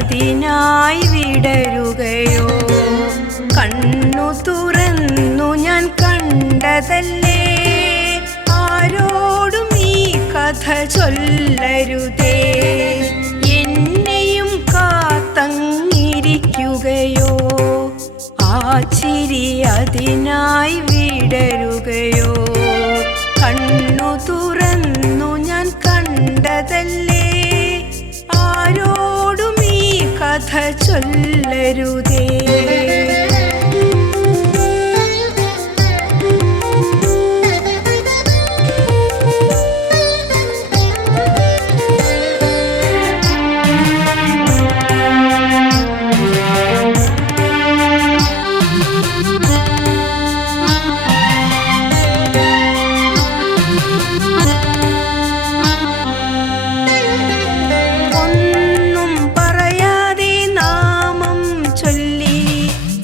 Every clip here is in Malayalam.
അതിനായി വിടരുകയോ? കണ്ണു തുറന്നു ഞാൻ കണ്ടതല്ലേ, ആരോടും ഈ കഥ ചൊല്ലരുതേ. എന്നെയും കാത്തങ്ങിരിക്കുകയോ? ആ ചിരി അതിനായി വിടരുകയോ? കണ്ണു തുറന്നു ഞാൻ കണ്ടതല്ലേ, ആരോടും ഈ കഥ ചൊല്ലരുതേ.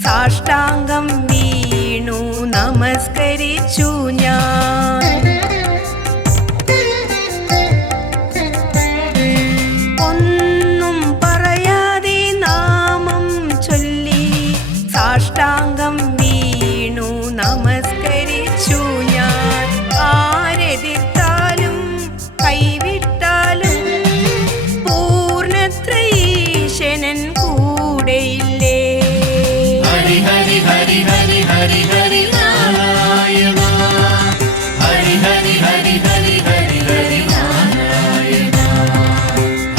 സാഷ്ടാംഗം വീണു നമസ്കരിച്ചു ഞാൻ. ഒന്നും പറയാതെ നാമം ചൊല്ലി സാഷ്ടാംഗം വീണു നമസ്കരിച്ചു ഞാൻ. ആരെതിർത്താലും കൈവിട്ടാലും പൂർണ്ണത്രയീശനൻ കൂടെയില്ലേ. ഹരി ഹരി ഹരി ഹരി ഹരി ഹരി നാരായണ, ഹരി ഹരി ഹരി ഹരി ഹരി ഹരി നാരായണ,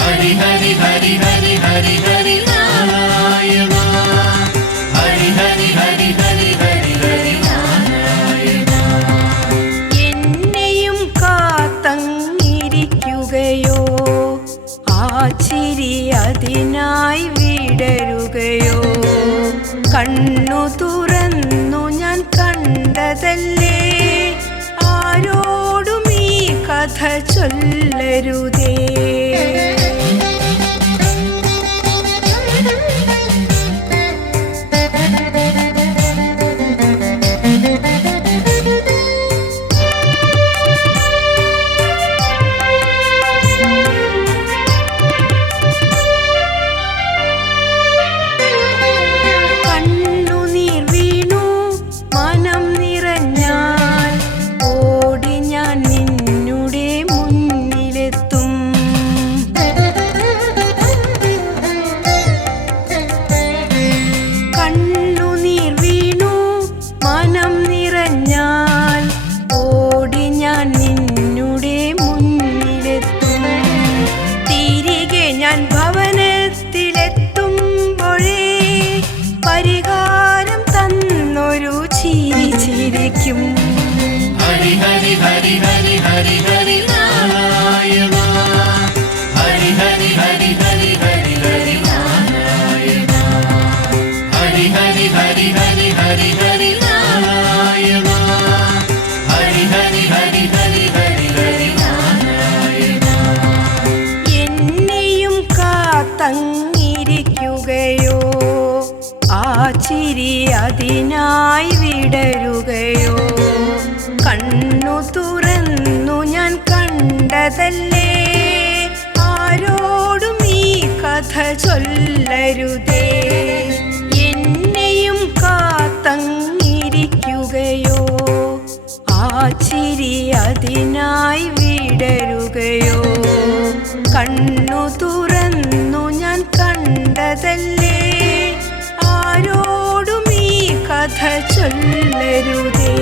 ഹരി ഹരി ഹരി ഹരി ഹരി ഹരി നാരായണ, ഹരി ഹരി ഹരി ഹരി ഹരി ഹരി നാരായണ. എന്നെയും കാത്തങ്ങിരിക്കുകയോ? ആ ചിരി അതിനായി വിടരുകയോ? കണ്ണു തുറന്നു ഞാൻ കണ്ടതല്ലേ, ആരോടും ഈ കഥ ചൊല്ലരുതേ. ഞാൻ ഭവനത്തിലെത്തുമ്പോഴേ പരിഹാരം തന്നൊരു ചിരി ചിരിക്കും. ഹരി ഹരി ഹരി ഹരി ഹരി ഹരി നാരായണ, ഹരി ഹരി ഹരി ഹരി ഹരി ഹരി നാരായണ, ഹരി ഹരി ഹരി ഹരി ഹരി ഹരി നാരായണ, ഹരി ഹരി ഹരി ഹരി ഹരി ഹരി നാരായണ. എന്നെയും കാത്തങ്ങിരിക്കുകയോ? ആ ചിരി അതിനായി വിടരുകയോ? കണ്ണു തുറന്നു ഞാൻ കണ്ടതല്ലേ, ആരോടും ഈ കഥ ചൊല്ലരുതേ. എന്നെയും കാത്തങ്ങിരിക്കുകയോ? ആ ചിരി അതിനായി വിടരുകയോ? കണ്ണു തുറന്നു ഞാൻ കണ്ടതല്ലേ, ആരോടും ഈ കഥ ചൊല്ലരുതേ.